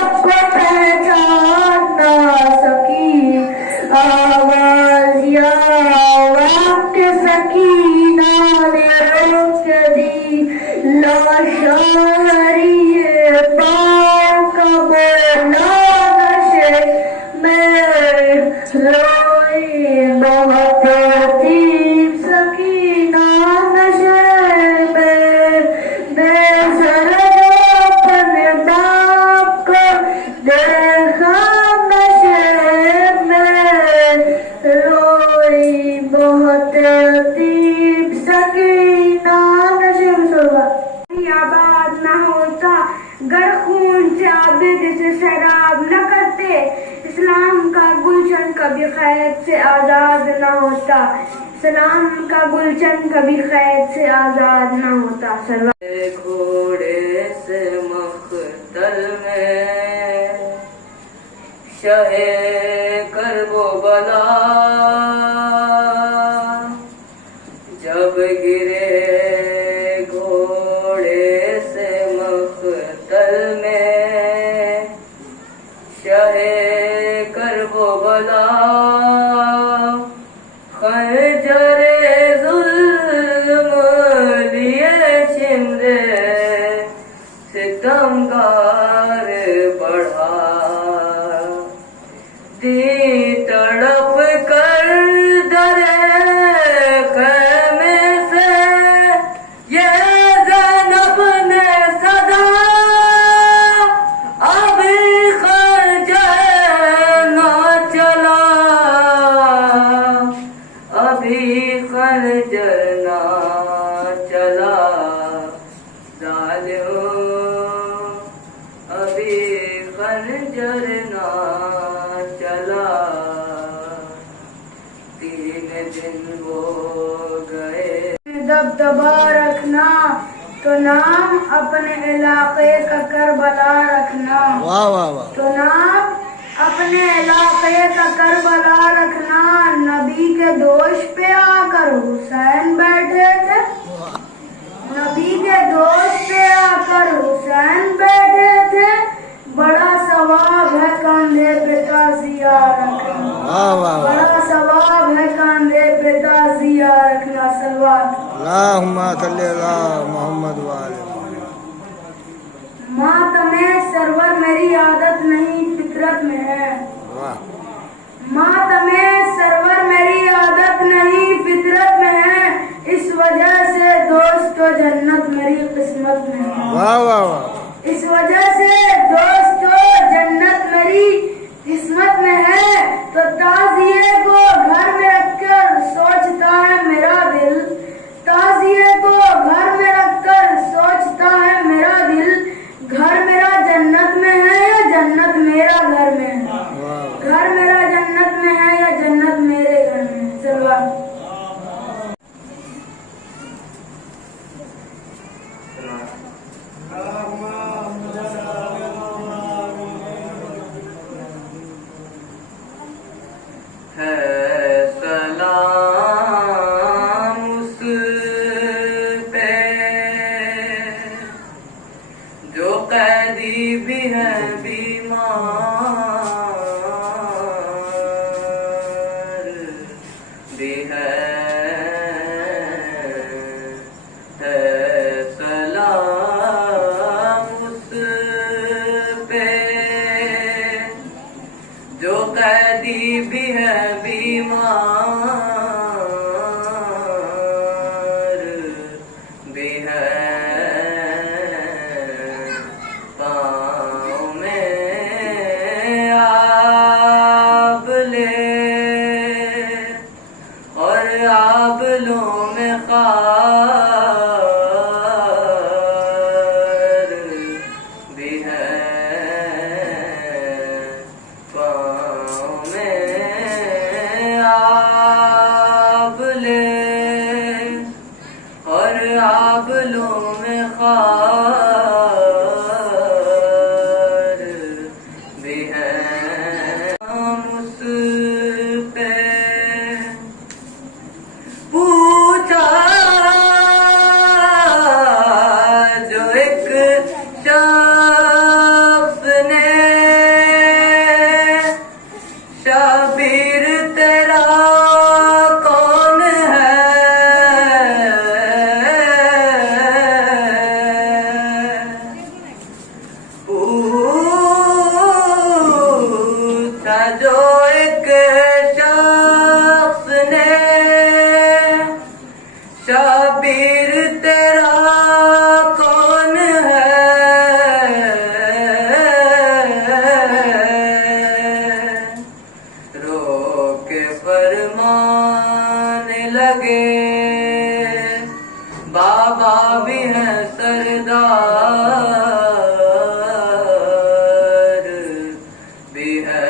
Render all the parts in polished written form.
आपको पहचान ना सकी, आवाज या वाक्य सकीना ने रोक दी, लाशारी पाक बोला नशे में रोई बहुत अजीब सकीना नशे में बेसर अपने बाप को देखा नशे में रोई बहुत अजीब सकीना नशे में आबाद न होता गर खून से आबिद से शराब न करते, इस्लाम का गुलशन कभी खैर से आजाद न होता, इस्लाम का गुलशन कभी खैर से आजाद न होता। घोड़े से मख्तल में शहे करबो बला, जब गिरे घोड़े से मख्तल में शहे करबो बला, खंजरे जुल्म लिए छिंदे सितमगार बढ़ा, दी तड़प कर डरे ख़ैमे से ये ज़ैनब ने सदा, अभी खंजर न चला, अभी खंजर न चला, ज़ालिम अभी खंजर न चला, 3 दिन वो गए। दबदबा रखना तो नाम अपने इलाके का करबला रखना, वाह वाह वाह। तो नाम अपने इलाके का करबला रखना, नबी के दोष पे आकर हुसैन बैठे थे, नबी के दोष पे आकर हुसैन बैठे थे, बड़ा सवाब है कंधे पे ताज़िया रखना, वाह वाह वाह। बड़ा सवाब है कंधे पे ताज़िया रखना। सलवात अल्लाहुम्मा सल्ली अला मोहम्मद व आले मातमे सरवर मेरी आदत नहीं फितरत में है, वाह। मातमे सरवर मेरी आदत नहीं फितरत में है, इस वजह से दोस्तों जन्नत मेरी किस्मत में है, वाह वाह वाह। इस वजह से दोस्तों जन्नत मेरी किस्मत में है। तो ताज़िए को घर में रखकर सोचता है मेरा दिल, ताज़िए को घर में रखकर सोचता है मेरा दिल, घर मेरा जन्नत में है या जन्नत मेरा घर में है, घर मेरा जन्नत में है या जन्नत मेरे घर में है। सलवात है सलाम उस पे जो कैदी भी है बीमार भी है सलाम उस पे जो कैदी भी है बीमार भी है, पाँव में आबले और आबलों में खार भी है, पाँव में جو ایک شخص نے شبیر تیرا کون ہے رو کے فرمانے لگے بابا بھی ہیں سردار بھی ہے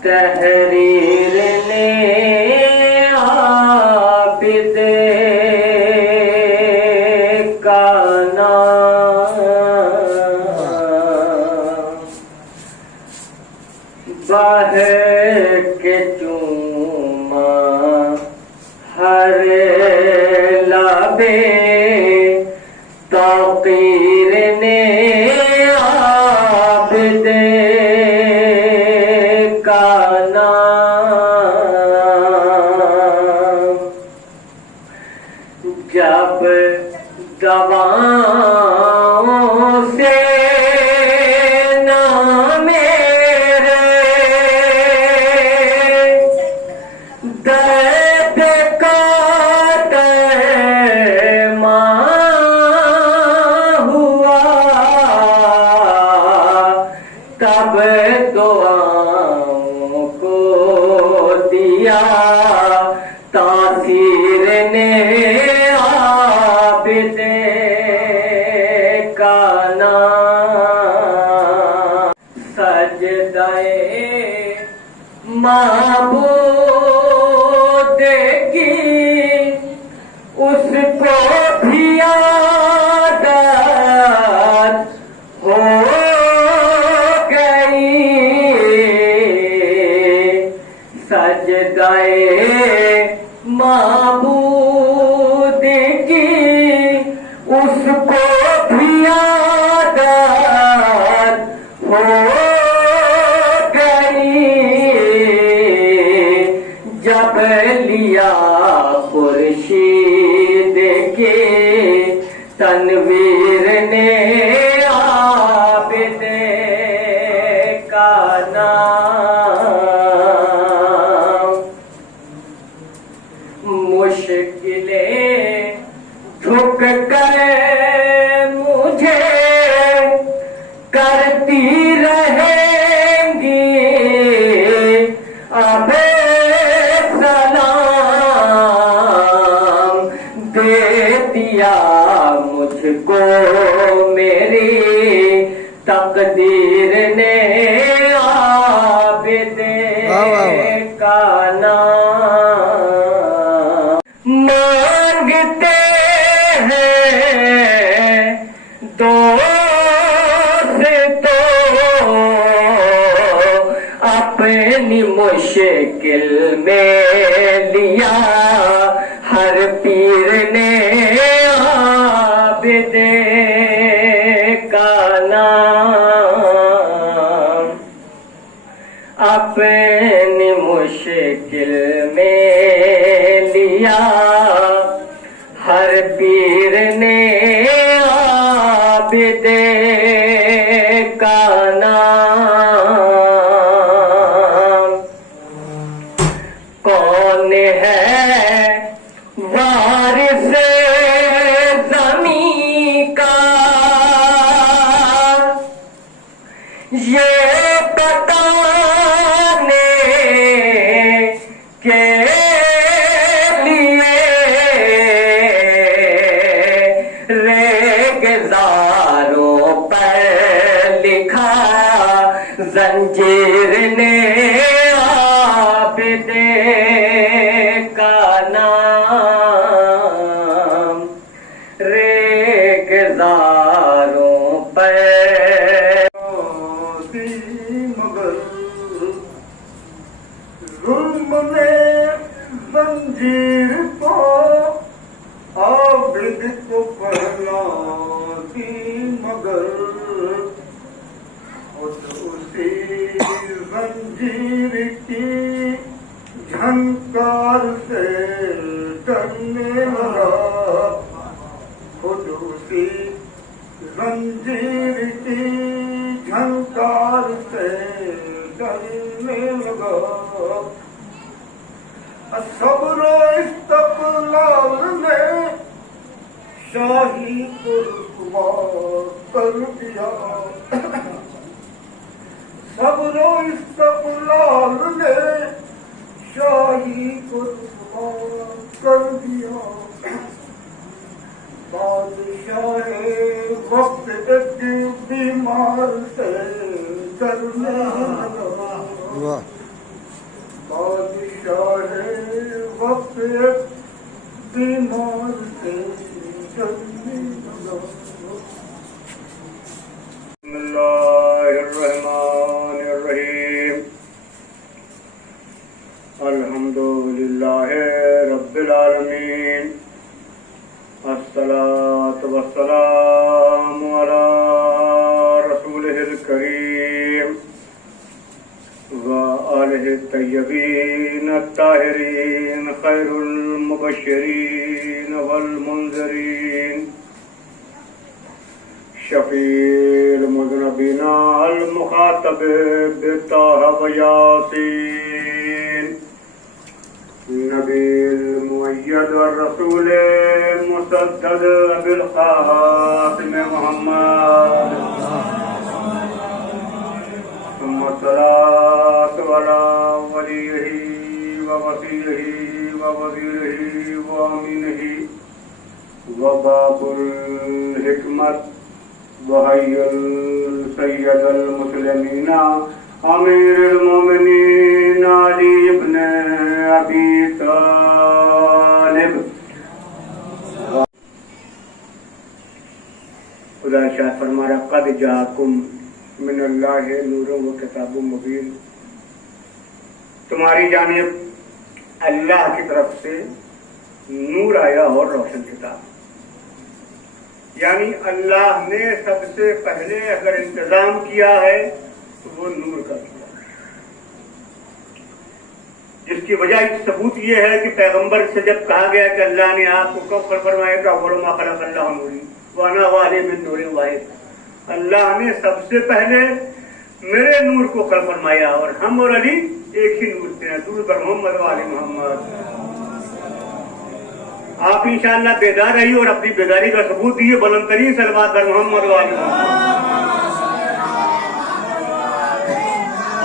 تحریر نے عابد کا نام باہر کے چوما ہر لبے توقیر نے عابد کا نام جب دواؤں سے نہ میرے درد کا درمان ہوا تب دعاؤں کو دیا تاثیر نے عابد کا نام سجدائے معبود کی اس کو بھی عادت ہو گئی سجدائے معبود کی اس کو بھی عادت ہو گئی جب لیا خورشید کے تنویر نے عابد کا نام مشکلیں جھک کر مجھے کرتی رہیں گی اب سلام دے دیا مجھ کو میری تقدیر نے عابد کا نام مانگتے ہیں دوست تو اپنی مشکل میں لیا ہر پیر نے عابد کا نام اپنی مشکل میں لیا ہر پیر نے عابد کا نام کون ہے وارث زمین کا یہ بتانے کے لیے ریگزاروں پر لکھا زنجیر نے عابد کا نام ریگزاروں پر مگر ظلم میں زنجیر کو عابد کو پہناتی مگر خود اسی زنجیر کی جھنکار سے ڈر صبر و استقلال نے شاہی کو رسوا کر دیا صبر و استقلال نے شاہی کو رسوا کر دیا بادشاہ وقت ایک بیمار سے ڈرنے لگا واہ بادشاہ وقت ایک بیمار سے ڈرنے لگا بسم اللہ الرحمن الرحیم الحمدللہ رب العالمین الصلاة والسلام علی رسولہ الکریم وآلہ الطیبین الطاہرین خیر المبشرین والمنذرین شفیع المذنبین المخاطب بطہ و یاسین نبی المؤید والرسول مسدد بالقاسم محمد ثم الصلاة على وليه ووصيه ووزيره وأمينه وباب الحكمة وهي السيد المسلمين أمير المؤمنين علي بن أبي طالب خدا شاہ فرما رہا قد جاکم من اللہ نور و کتاب مبین تمہاری جانب اللہ کی طرف سے نور آیا اور روشن کتاب یعنی اللہ نے سب سے پہلے اگر انتظام کیا ہے تو وہ نور کا کیا جس کی وجہ ثبوت یہ ہے کہ پیغمبر سے جب کہا گیا کہ اللہ نے آپ کو کب فرمایا کہ اول ما خلق اللہ نوری وانا والے من نور واحد اللہ نے سب سے پہلے میرے نور کو خلق فرمایا اور ہم اور علی ایک ہی نور تھے درود بر محمد و آل محمد آپ انشاءاللہ بیدار رہی اور اپنی بیداری کا ثبوت دیے بلند ترین صلوات بر محمد و آل محمد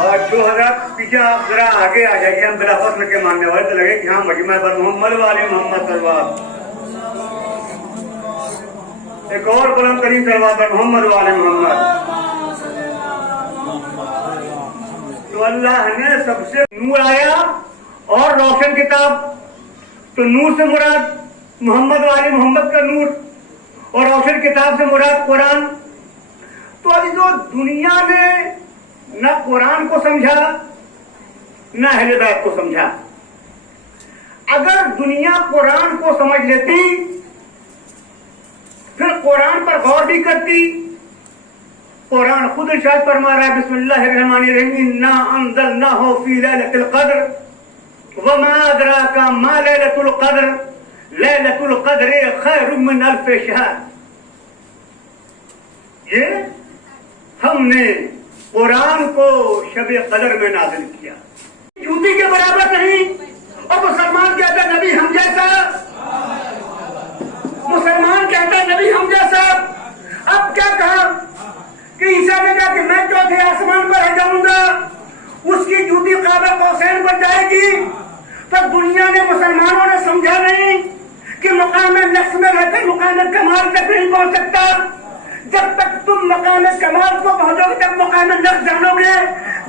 اور جو حضرات پیچھے آپ ذرا آگے آ جائیے ہم بلا فضل کے ماننے والے تو لگے کہ ہاں مجمع بر محمد و آل محمد صلوات ایک اور بلند ترین صلوات بر محمد و آل محمد تو اللہ نے سب سے نور آیا اور روشن کتاب تو نور سے مراد محمد و آل محمد کا نور اور روشن کتاب سے مراد قرآن تو ابھی جو دنیا نے نہ قرآن کو سمجھا نہ اہل بیت کو سمجھا اگر دنیا قرآن کو سمجھ لیتی پھر قرآن پر غور بھی کرتی قرآن خود ارشاد فرما رہا ہے بسم اللہ الرحمن الرحیم انا انزلناہ فی لیلۃ القدر وما ادراک ما لیلۃ القدر لیلۃ القدر خیر من الف شہر یہ ہم نے قرآن کو شب قدر میں نازل کیا جوتی کے برابر نہیں اور مسلمان کہتا نبی ہم جیسا مسلمان کہتا نبی ہم جیسا اب کیا کہا کہ عیسیٰ نے کہا کہ میں چوتھے آسمان پر رہ جاؤں گا اس کی جوتی قاب قوسین بن جائے گی تو دنیا نے مسلمانوں نے سمجھا نہیں کہ مقام نقص میں رہ کر مقام کمال تک نہیں پہنچ سکتا جب تک تم مقام کمال کو پہنچو گے تب مقام نقص جانو گے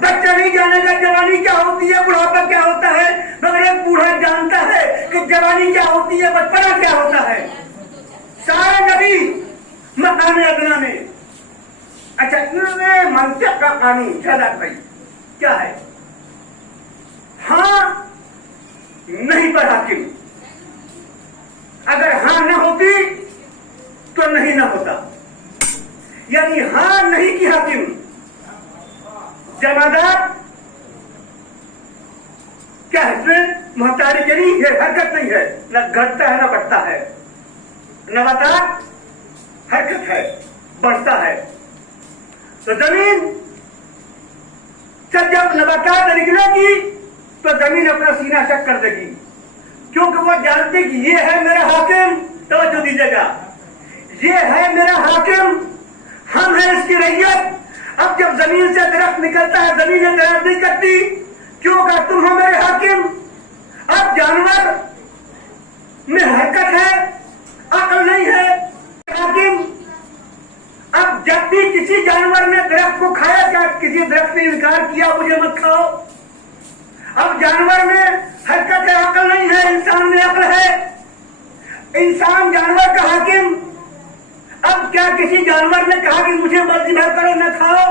بچہ نہیں جانے گا جوانی کیا ہوتی ہے بڑھاپا کیا ہوتا ہے مگر ایک بوڑھا جانتا ہے کہ جوانی کیا ہوتی ہے بچپنا کیا ہوتا ہے سارے نبی مقام ادنا میں اچھا انہوں نے منطق کا قانون شہزاد بھائی کیا ہے ہاں نہیں پر حاکم اگر ہاں نہ ہوتی تو نہیں نہ ہوتا یعنی ہاں نہیں کی حاکم جمادات کیا ہے اس میں محتاج یعنی یہ حرکت نہیں ہے نہ گھٹتا ہے نہ بڑھتا ہے نباتات حرکت ہے بڑھتا ہے تو زمین جب نباتات نکلے گی تو زمین اپنا سینہ شک کر دے گی क्योंकि वो जानते कि ये है मेरा हाकिम। तवज्जो दीजिएगा, ये है मेरा हाकिम, हम हैं इसकी रैयत। अब जब जमीन से दरख्त निकलता है, जमीन दरख्त नहीं करती, क्यों का तुम हो मेरे हाकिम। अब जानवर में हरकत है, अकल नहीं है, हाकिम। अब जब भी किसी जानवर ने दरख्त को खाया, क्या किसी दरख्त ने इनकार किया मुझे मत खाओ। अब जानवर में हरकत है, अकल नहीं है, इंसान में अकल है, इंसान जानवर का हाकिम। अब क्या किसी जानवर ने कहा कि मुझे मर्जी भर करो न खाओ?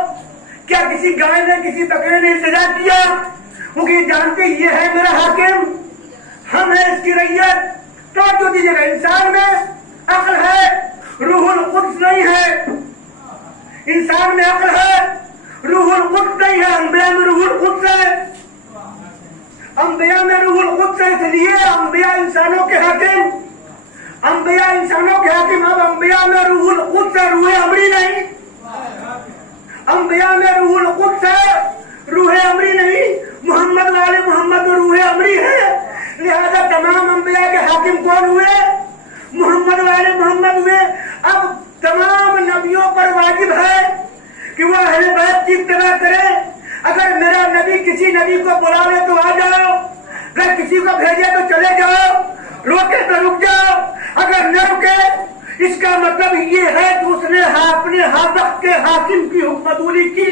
क्या किसी गाय ने, किसी बकरे ने इंतजार किया? क्योंकि जानते ये है मेरा हाकिम, हम है इसकी रैयत। तो जो दीजिएगा, इंसान में अक्ल है, रूहुल कुद्स नहीं है। इंसान में अक्ल है, रूहुल कुद्स नहीं है। अंबिया में रूहुल कुद्स है, अंबिया में रूहुल कुद्स है, इसलिए अंबिया इंसानों के हाकिम, अंबिया इंसानों के हाकिम। अब अंबिया में रूहुल कुद्स है, रूह अमरी नहीं। अंबिया में रूहुल कुद्स है, रूह अमरी नहीं। मोहम्मद वाले मोहम्मद में रूह अमरी है, लिहाजा तमाम अंबिया के हाकिम कौन हुए? मोहम्मद वाले मोहम्मद हुए। अब तमाम नबियों पर वाजिब है कि वो अहले बैत की इत्तिबा करें। अगर मेरा नबी किसी नबी को बुला ले तो आ जाओ, अगर किसी को भेजे तो चले जाओ, रोके तो रुक जाओ। अगर न रुके, इसका मतलब ये है कि उसने अपने हादक के हाकिम की हुक्मदूरी की।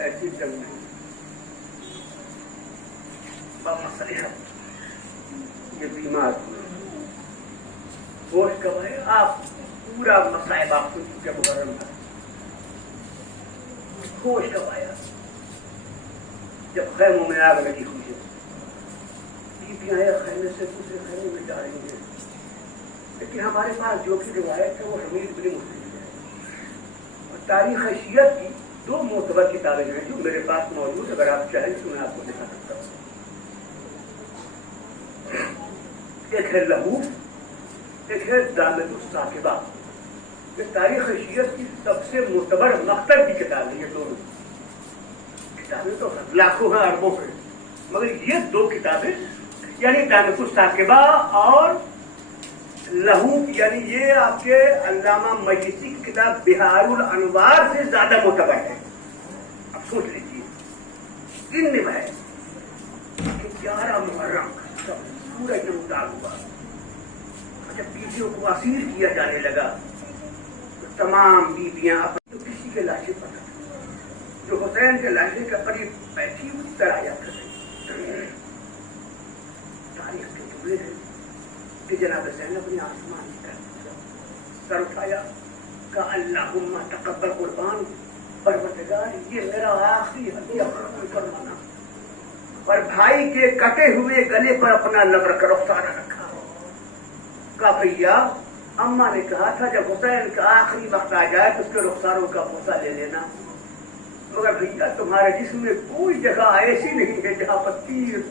ऐसी जंग में ये बीमार होश कब है? आप पूरा मसाइब आप सुन चुके मुकर्रम था। होश कब आया? जब खैमों में आग लगी हुई है, बीबियां खैमे से दूसरे खैमे में जा रही है। लेकिन हमारे पास जो की रिवायत है वो हमीद बिन मुस्लिम है। और तारीख शियत की दो मोतबर किताबें हैं जो मेरे पास मौजूद, अगर आप चाहें तो मैं आपको दिखा सकता हूँ। एक है लहूफ, एक है दामतुस साकिबा। ये तारीख शियत की सबसे मोतबर मकतब की किताब है। ये दोनों किताबें तो लाखों हैं, अरबों हैं, मगर ये दो किताबें यानी दामतुस साकिबा और लहूफ, यानी ये आपके अल्लामा मजलिसी की किताब बिहारुल अनवार से ज्यादा मोतबर है। अब सोच लीजिए, इनमें है कि 11 मुहर्रम सूरज उतार हुआ, जब बीवियों को असीर किया जाने लगा तो तमाम बीवियां अपने, तो किसी के लाशें पर जो हुसैन के लाशे के करीब बैठी हुई तराया कर रही। तारीख के जुमले हैं कि जनाब ज़ैनब ने आसमान की सर उठाया, का अल्लाहुम्मा तक़ब्बल कुर्बान, परवरदिगार ये मेरा आखिरी हदिया कर माना। और भाई के कटे हुए गले पर अपना लबर का रुखसारा रखा। का भैया, अम्मा ने कहा था जब हुसैन का आखिरी वक्त आ जाए तो उसके रुखसारों का पोसा ले लेना, मगर भैया तुम्हारे जिस्म में कोई जगह ऐसी नहीं है जहाँ पर तीर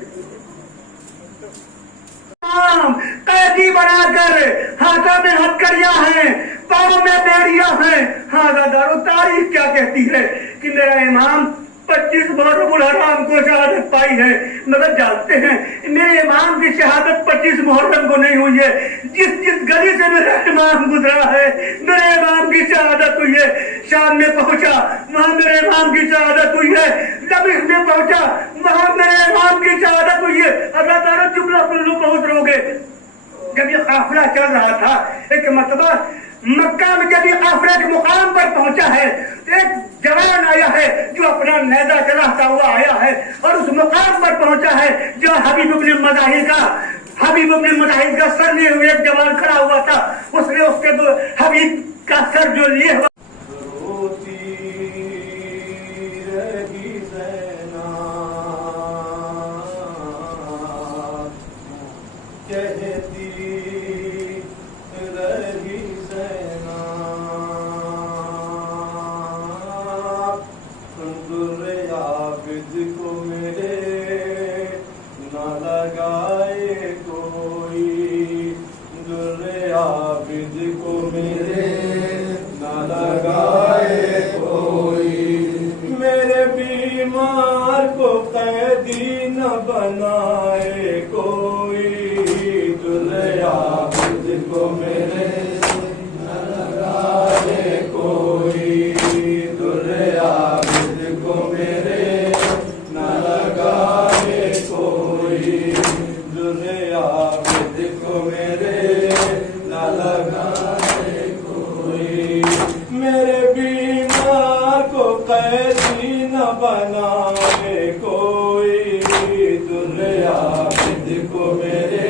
कैदी बनाकर हाथों में हथकड़ियां हैं, पाँव में बेड़ियां हैं। हाँ दादारो, तारीख क्या कहती है कि मेरा इमाम 25 मुहर्रम हराम को शहादत पाई है, मगर जानते हैं मेरे इमाम की शहादत 25 मुहर्रम को नहीं हुई है। जिस जिस गली से मेरा इमाम गुजरा है, मेरे इमाम की शहादत हुई है। शाम में पहुंचा, वहाँ मेरे इमाम की शहादत हुई है। लबीस में पहुंचा, वहाँ मेरे इमाम की शहादत हुई है। अल्लाह ताला जुमला कुल्लू पहुंच रहोगे। जब ये काफिला चल रहा था, एक मतबा मक्का में जब ये काफिला के मुकाम पर पहुंचा है, तो एक जवान आया है जो अपना नेजा चलाता हुआ आया है और उस मुकाम पर पहुंचा है जो हबीब इब्न मज़ाहिर का सर लिए हुए एक जवान खड़ा हुआ था। उसने उसके दो हबीब का सर जो लिए हुआ बनाए को आबिद को मेरे न लगाए कोई, मेरे बीमार को कैदी न बनाए कोई, दुर्रे आबिद को मेरे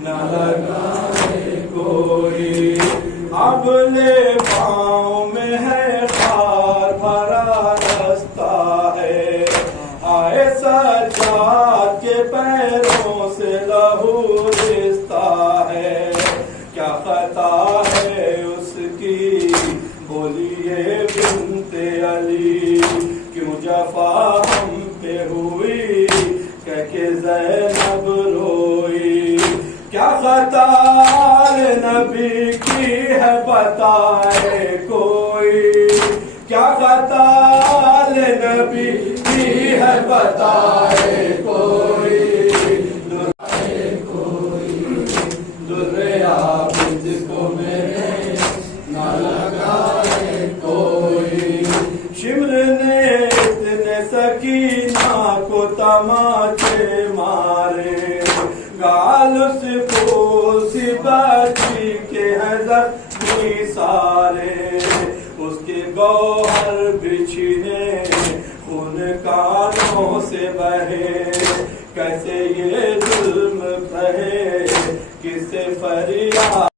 न लगाए कोई। अबले पाँव में है खार भरा रास्ता है, आए सज्जाद के पैरों से लहू रिश्ता है, क्या खता है उसकी बोलिए बिनते अली, क्यों जफा हम पे हुई कह के ज़ैनब रोई, क्या खता नबी की है बताए कोई, क्या खता नबी की है बताए कोई, दुर्रे आबिद को मेरे न लगाए कोई। शिमर ने इतने सकीना को तमाचे मारे, गाल उसको सी बची के हैं जख्मी सारे, उसके गौहर बिछने खून कानों से बहे, कैसे ये जुल्म कहे किसे फरियाद